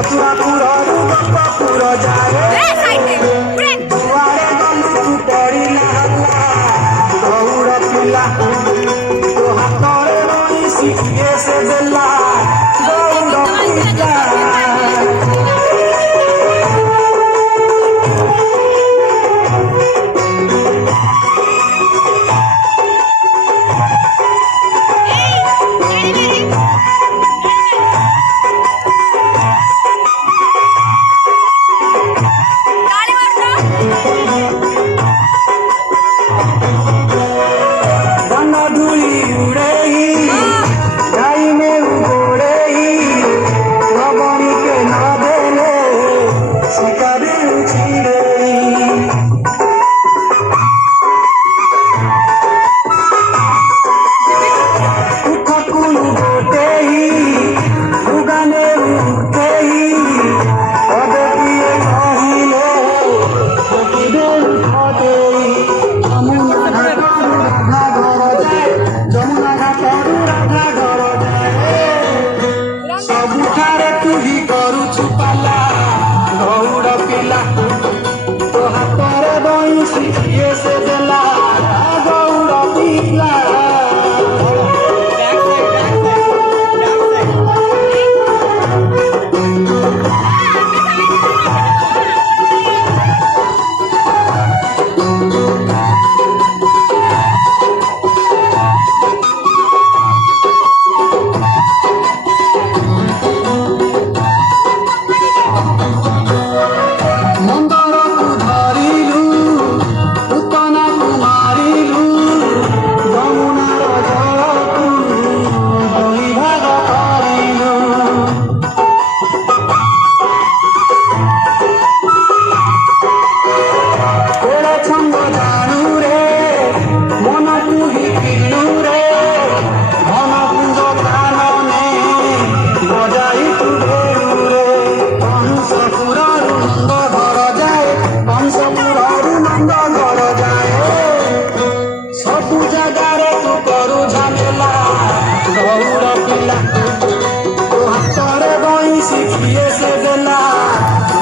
मथुरापुर गोपापुर जाए दुआरे गलु तू पड़िला हल्ला गौड़ पिला तो हाथ शिखिए से देला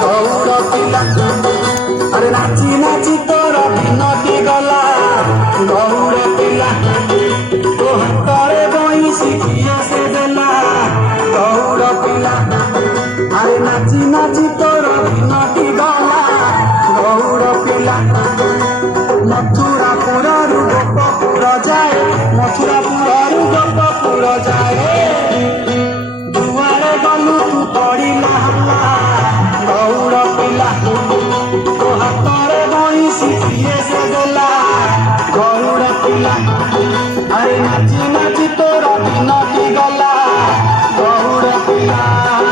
गौड़ पिला अरे नाची नाची तोर दिनटी गला गौड़ पिला तो हाथरे बई शिखिए से देला गौड़ पिला अरे नाची नाची तोर दिनटी गला गौड़ पिला मथुरापुर गोपापुर जाए मथुरापुर गोपापुर जाए दुआरे गलु तू पड़िला हल्ला गौड़ पिला तो हाथरे बई शिखिए से देला गौड़ पिला अरे नाची नाची तोर दिनटी गला गौड़ पिला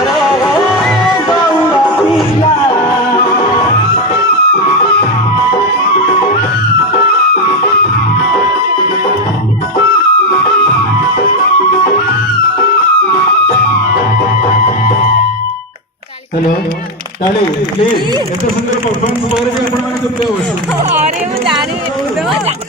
रे गौड़ पिला हेलो डाली प्लीज एत सुंदर परफॉर्मेंस वगैरह आपण माने तुमचे अरे मैं जाने